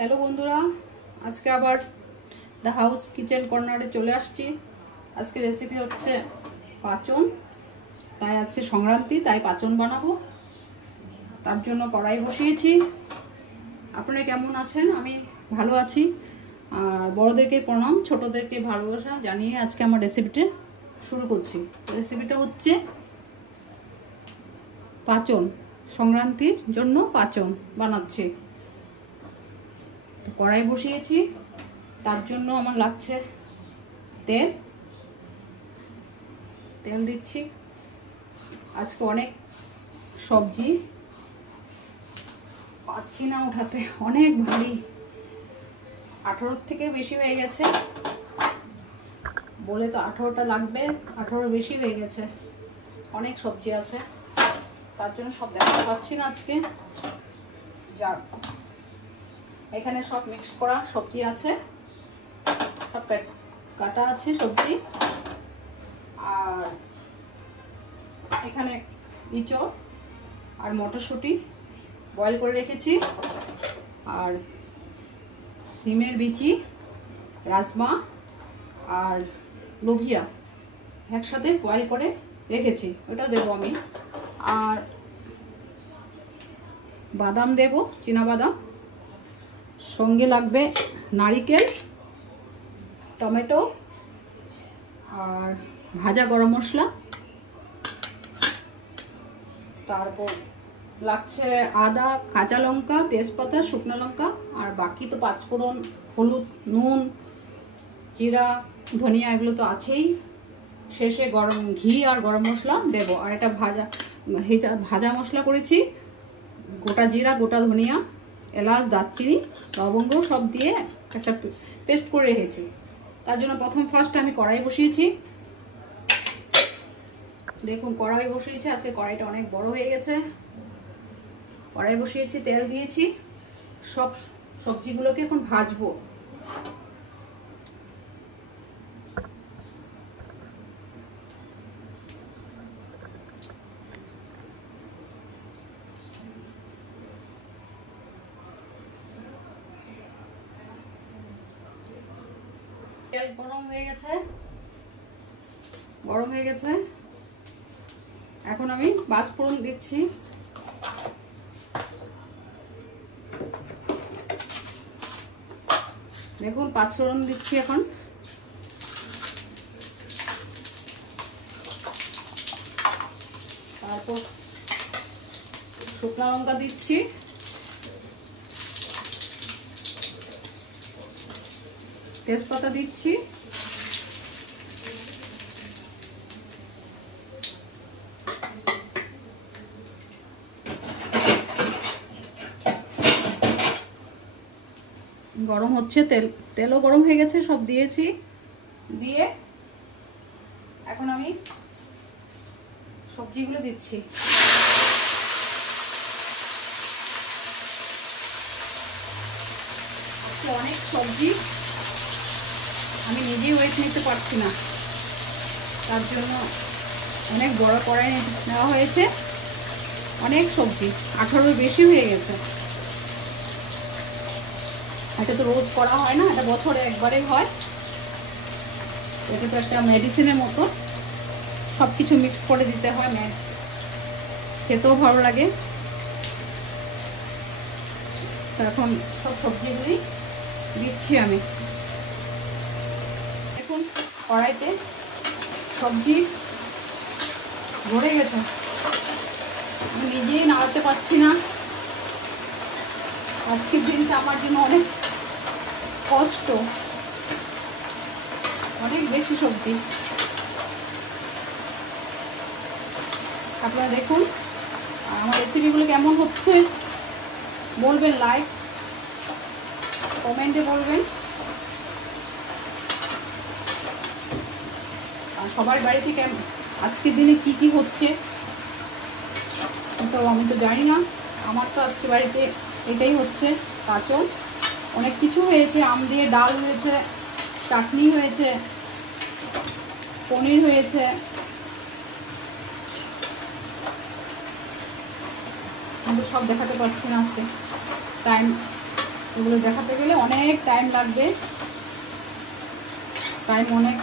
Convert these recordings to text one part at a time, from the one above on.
Hello বন্ধুরা, আজকে আবার দ্য হাউস কিচেন কর্নারে চলে আসছি। আজকে রেসিপি হচ্ছে পাঁচন। তাই আজকে সংক্রান্তি, তাই পাঁচন বানাবো। তার জন্য কড়াই বসিয়েছি। আপনারা কেমন আছেন? আমি ভালো আছি। আর বড়োদেরকে প্রণাম, ছোটোদেরকে ভালোবাসা জানিয়ে আজকে আমার রেসিপিটা শুরু করছি। রেসিপিটা হচ্ছে পাঁচন। সংক্রান্তির জন্য পাঁচন বানাচ্ছি। কড়াই বসিয়েছি, তার জন্য আমার লাগছে তেল দিচ্ছি। আজকে অনেক সবজি পাচ্ছি না উঠাতে, অনেক ভারী, 18 থেকে বেশি হয়ে গেছে। বলে তো 18টা লাগবে, 18 বেশি হয়ে গেছে। অনেক সবজি আছে, তার জন্য সব দেখাতে পারছি না আজকে। যাক, এখানে সব মিক্স করা সবজি আছে, সব কাটা আছে সবজি। আর এখানে ইঁচড় আর মটরশুঁটি বয়েল করে রেখেছি, আর সিমের বিচি, রাজমা আর লোভিয়া একসাথে বয়েল করে রেখেছি, ওটাও দেবো আমি। আর বাদাম দেব, চীনা বাদাম। সঙ্গে লাগবে নারিকেল, টমেটো আর ভাজা গরম মশলা। তারপর লাগছে আদা, কাঁচা লঙ্কা, তেজপাতা, শুকনো লঙ্কা, আর বাকি তো পাঁচফোড়ন, হলুদ, নুন, জিরা, ধনিয়া, এগুলো তো আছেই। শেষে গরম ঘি আর গরম মশলা দেব। আর এটা ভাজা মশলা করেছি, গোটা জিরা, গোটা ধনিয়া, এলাচ, দারচিনি, লবঙ্গ সব দিয়ে একটা পেস্ট করে রেখেছি। তার জন্য ফার্স্ট আমি কড়াই বসিয়েছি। দেখুন কড়াই বসিয়েছি, আজকে কড়াইটা অনেক বড় হয়ে গেছে। কড়াই বসিয়েছি, তেল দিয়েছি, সব সবজিগুলোকে এখন ভাজবো। তেল গরম হয়ে গেছে। এখন আমি পাঁচফোড়ন দিচ্ছি। দেখুন পাঁচফোড়ন দিচ্ছি এখন। তারপর শুকনো লঙ্কা দিচ্ছি, তেজপাতা দিচ্ছি, গরম হচ্ছে তেলও গরম হয়ে গেছে, সব দিয়েছি। দিয়ে এখন আমি সবজিগুলো দিচ্ছি। অনেক সবজি, আমি নিজেই ওয়েট নিতে পারছি না, তার জন্য অনেক বড় কড়াই নেওয়া হয়েছে। অনেক সবজি, 18 বেশি হয়ে গেছে। এটা তো রোজ করা হয় না, এটা বছরে একবারেই হয়। এটা তো একটা মেডিসিনের মতো, সব কিছু মিক্স করে দিতে হয়, খেতেও ভালো লাগে। তো এখন সব সবজিগুলি দিচ্ছি আমি। দেখুন কড়াইতে সবজি ভরে গেছে, আমি নিজেই নাড়াতে পারছি না। আজকের দিনটা আমার জন্য অনেক কষ্ট, অনেক বেশি সবজি। আপনারা দেখুন আমার রেসিপিগুলো কেমন হচ্ছে বলবেন, লাইক কমেন্টে বলবেন। আর সবার বাড়িতে আজকের দিনে কি কি হচ্ছে তো আমি তো জানি না। আমার তো আজকে বাড়িতে এটাই হচ্ছে পাঁচন। অনেক কিছু হয়েছে, আম দিয়ে ডাল হয়েছে, চাটনি হয়েছে, পনির হয়েছে, কিন্তু সব দেখাতে পারছি না আজকে, টাইম এগুলো দেখাতে গেলে অনেক টাইম লাগবে, টাইম অনেক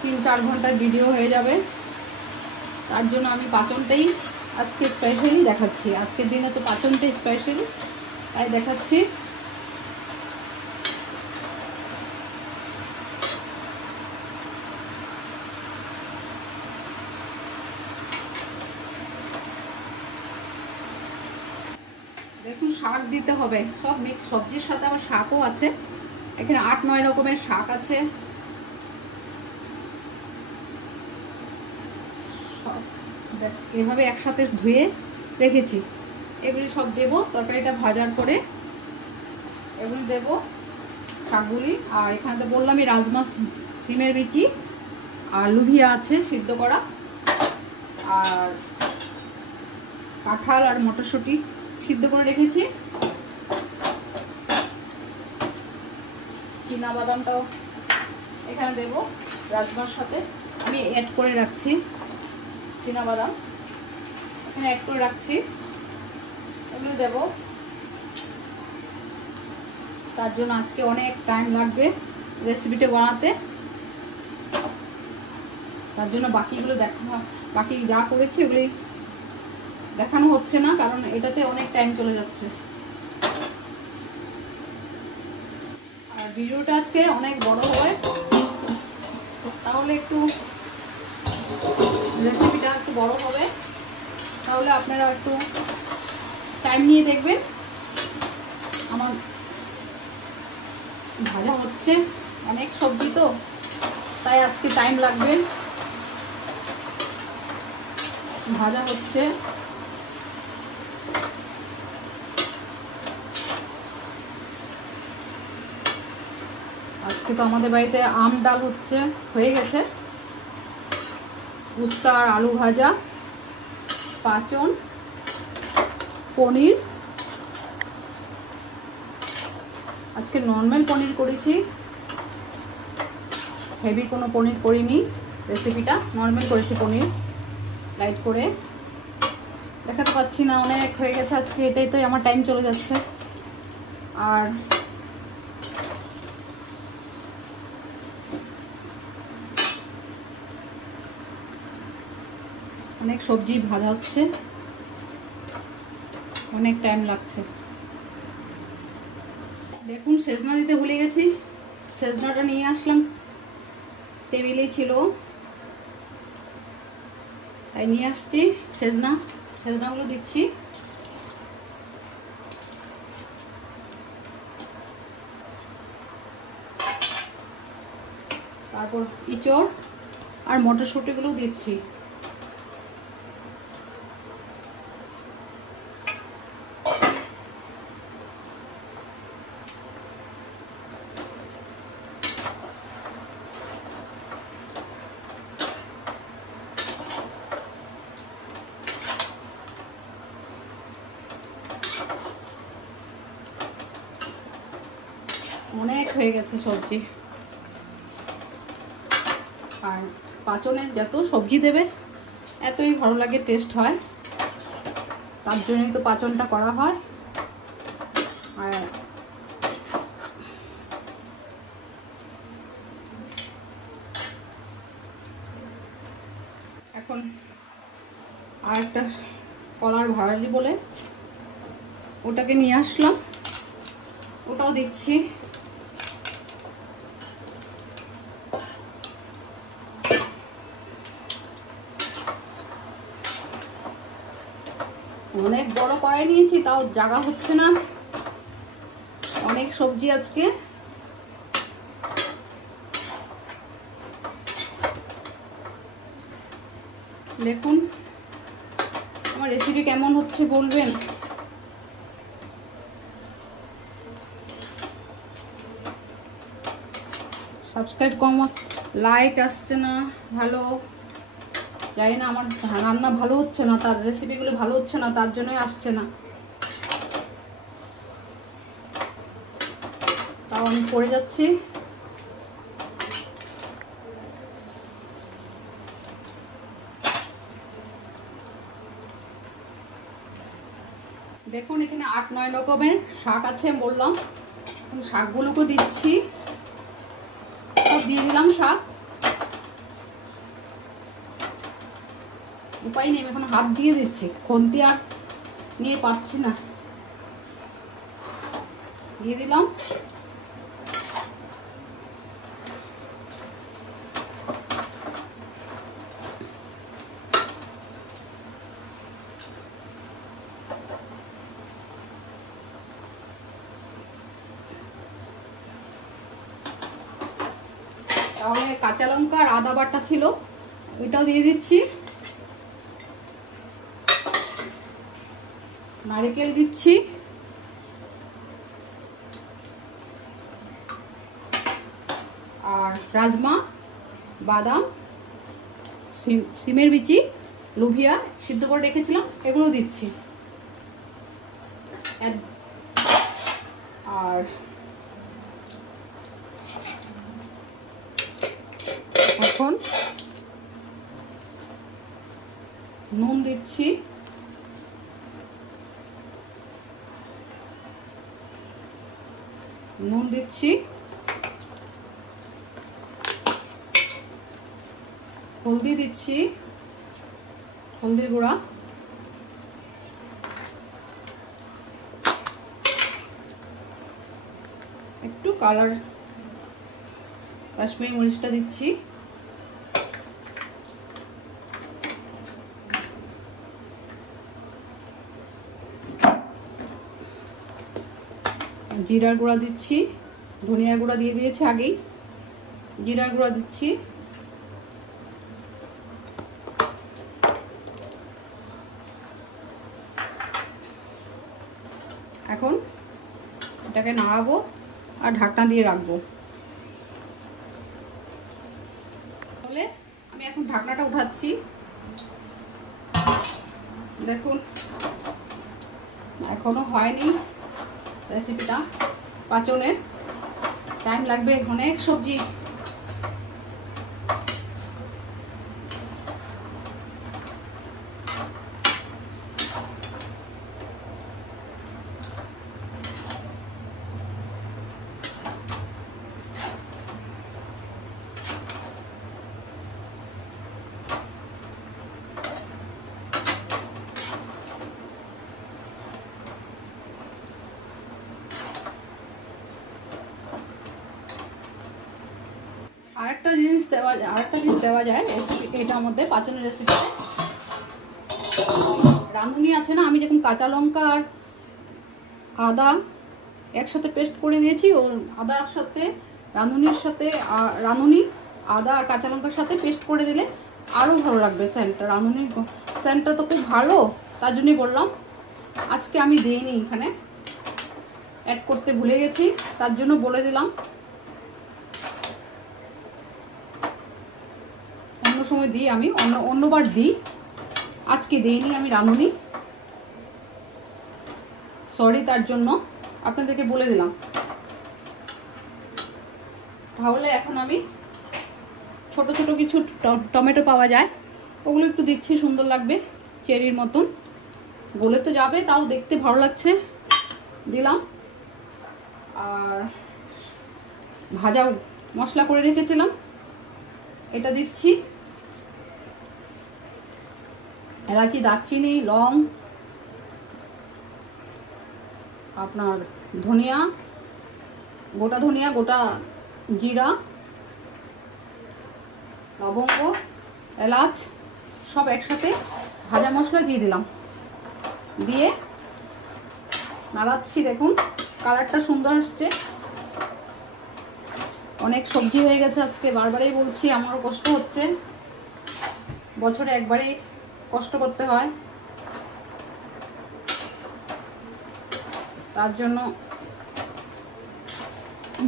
3-4 ঘন্টার ভিডিও হয়ে যাবে। তার জন্য আমি পাঁচনটাই আজকে স্পেশালি দেখাচ্ছি। আজকের দিনে তো পাঁচনটাই স্পেশালি তাই দেখাচ্ছি। দেখুন শাক দিতে হবে, সব মিক্স সবজির সাথে আবার শাকও আছে। এখানে 8-9 রকমের শাক আছে, সব এভাবে একসাথে ধুয়ে রেখেছি। এগুলি সব দেবো তরকারিটা ভাজার পরে, এগুলি দেবো শাকগুলি। আর এখানে তো বললামই রাজমা, সিমের বিচি আর লুভিয়া আছে সিদ্ধ করা, আর কাঁঠাল আর মটরশুঁটি সিদ্ধ করে রেখেছি। চীনা বাদামটাও এখানে দেবো রাজমার সাথে, আমি অ্যাড করে রাখছি। চীনা বাদাম এখানে অ্যাড করে রাখছি, এগুলো দেবো। তার জন্য আজকে অনেক টাইম লাগবে রেসিপিটা বানাতে, তার জন্য বাকিগুলো বাকি যা করেছি ওগুলি দেখানো হচ্ছে না, কারণ এটাতে অনেক টাইম চলে যাচ্ছে। আর ভিডিওটা আজকে অনেক বড় হবে, তাহলে একটু রেসিপিটা একটু বড় হবে, তাহলে আপনারা একটু টাইম নিয়ে দেখবেন। আমার ভাজা হচ্ছে, অনেক সবজি তো তাই আজকে টাইম লাগবে। ভাজা হচ্ছে, আজকে তো আমাদের বাড়িতে আম ডাল হয়ে গেছে। উস্তা আর আলু ভাজা, পাঁচন, পনির। আজকে নর্মাল পনির করেছি, হেভি কোনো পনির করিনি। রেসিপিটা নর্মাল করেছি, পনির লাইট করে। দেখাতে পাচ্ছি না, অনেক হয়ে গেছে আজকে, এটাইতে আমার টাইম চলে যাচ্ছে। আর অনেক সবজি ভাজা হচ্ছে, অনেক টাইম লাগছে। দেখুন সেজনা দিতে ভুলে গেছি, সেজনাটা নিয়ে আসলাম, টেবিলেই ছিল তাই নিয়ে আসছি। সেজনাগুলো দিচ্ছি। তারপর ইঁচড় আর মটরশুঁটিগুলো দিচ্ছি। অনেক হয়ে গেছে সবজি। আর পাঁচনের যত সবজি দেবে এতই ভালো লাগে, টেস্ট হয়, তার জন্যই তো পাঁচনটা করা হয়। আর এখন আর একটা কলার ভাড়ালি বলে ওটাকে নিয়ে আসলাম, ওটাও দিচ্ছি। অনেক বড় কড়াই নিয়েছি, তাও জায়গা হচ্ছে না, অনেক সবজি আজকে। দেখুন আমার রেসিপি কেমন হচ্ছে বলবেন। সাবস্ক্রাইব কম, লাইক আসছে না ভালো, জানি না আমার রান্না ভালো হচ্ছে না, তার রেসিপিগুলো ভালো হচ্ছে না, তার জন্যই আসছে না। তাও আমি করে যাচ্ছি। দেখুন এখানে 8-9 রকমের শাক আছে বললাম, শাকগুলোকে দিচ্ছি, সব দিয়ে দিলাম শাক। উপায় নেই, এখন হাত দিয়ে দিচ্ছি, খুন্তি আর নিয়ে পাচ্ছি না। দিয়ে দিলাম। তাহলে কাঁচা লঙ্কা আর আদা বাটা ছিল, ওইটাও দিয়ে দিচ্ছি। নারকেল দিচ্ছি, আর রাজমা, বাদাম, সিমের বিচি, লুভিয়া সিদ্ধ করে রেখেছিলাম, এগুলো দিচ্ছি। আর এখন নুন দিচ্ছি, হলদি দিচ্ছি, হলদির গুঁড়া, একটু কালার কাশ্মীরি মরিচটা দিচ্ছি, জিরার গুঁড়া দিচ্ছি, ধনিয়ার গুঁড়া দিয়ে দিয়েছি আগেই, জিরার গুঁড়া দিচ্ছি, এখন এটাকে নাড়াবো আর ঢাকনা দিয়ে রাখবো। তাহলে আমি এখন ঢাকনাটা উঠাচ্ছি। দেখুন এখনো হয়নি রেসিপিটা, পাচনের টাইম লাগবে, অনেক সবজি। আরেকটা জিনিস দেওয়া যায় এটার মধ্যে, পাচনের রেসিপিতে রাঁধুনি আছে না, আমি যখন কাঁচা লঙ্কা আর আদা একসাথে পেস্ট করে দিয়েছি, ও আদার সাথে রাঁধুনি আদা আর কাঁচা লঙ্কার সাথে পেস্ট করে দিলে আরো ভালো লাগবে সেন্টটা। রাঁধুনির সেন্টটা তো খুব ভালো, তার জন্যই বললাম। আজকে আমি দিইনি, এখানে অ্যাড করতে ভুলে গেছি, তার জন্য বলে দিলাম। অন্য সময় দিই, আমি অন্যবার দিই, আজকে দিইনি আমি রাঁধুনি, সরি, তার জন্য আপনাদেরকে বলে দিলাম। তাহলে এখন আমি ছোট ছোট কিছু টমেটো পাওয়া যায়, ওগুলো একটু দিচ্ছি, সুন্দর লাগবে, চেরির মতন, গলে তো যাবে, তাও দেখতে ভালো লাগছে, দিলাম। আর ভাজা মশলা করে রেখেছিলাম, এটা দিচ্ছি, এলাচি, দারচিনি, লং, আপনার ধনিয়া, গোটা ধনিয়া, গোটা জিরা, লবঙ্গ, এলাচ সব একসাথে ভাজা মশলা দিয়ে দিলাম, দিয়ে নাড়াচ্ছি। দেখুন কালারটা সুন্দর আসছে। অনেক সবজি হয়ে গেছে আজকে, বারবারই বলছি, আমারও কষ্ট হচ্ছে, বছরে একবারই কষ্ট করতে হয়, তার জন্য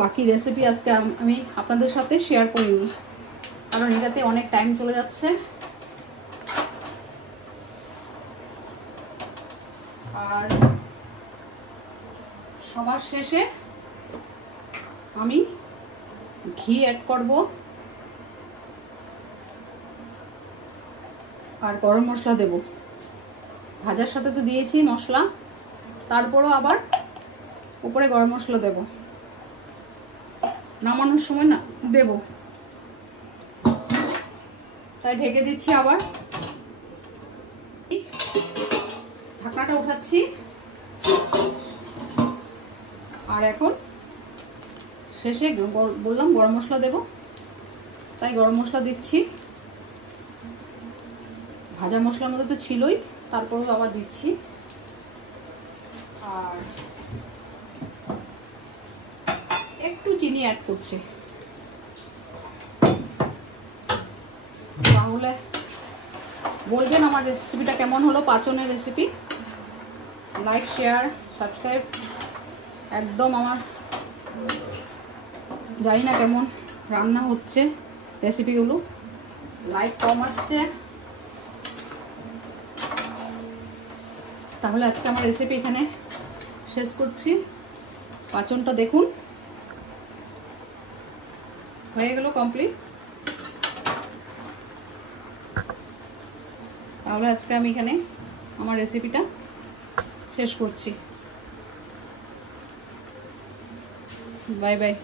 বাকি রেসিপি আজকে আমি আপনাদের সাথে শেয়ার করিনি, কারণ এটাতে অনেক টাইম চলে যাচ্ছে। আর সবার শেষে আমি ঘি অ্যাড করব, আর গরম মশলা দেব। ভাজার সাথে তো দিয়েছি মশলা, তারপরও আবার উপরে গরম মশলা দেব, নামানোর সময় না দেব, তাই ঢেকে দিচ্ছি। আবার ঢাকনাটা উঠাচ্ছি। আর এখন শেষে বললাম গরম মশলা দেব, তাই গরম মশলা দিচ্ছি। ভাজা মশলার মধ্যে তো ছিলই, তারপরেও আবার দিচ্ছি। আর একটু চিনি অ্যাড করছি, তাহলে বলবেন আমার রেসিপিটা কেমন হলো, পাঁচনের রেসিপি। Like, share, subscribe. একদম আমার জানি না কেমন রান্না হচ্ছে, রেসিপিগুলো লাইক কম আসছে। তাহলে আজকে আমার রেসিপি এখানে শেষ করছি। পাঁচনটা দেখুন হয়ে গেল কমপ্লিট। তাহলে আজকে আমি এখানে আমার রেসিপিটা শেষ করছি। Bye bye.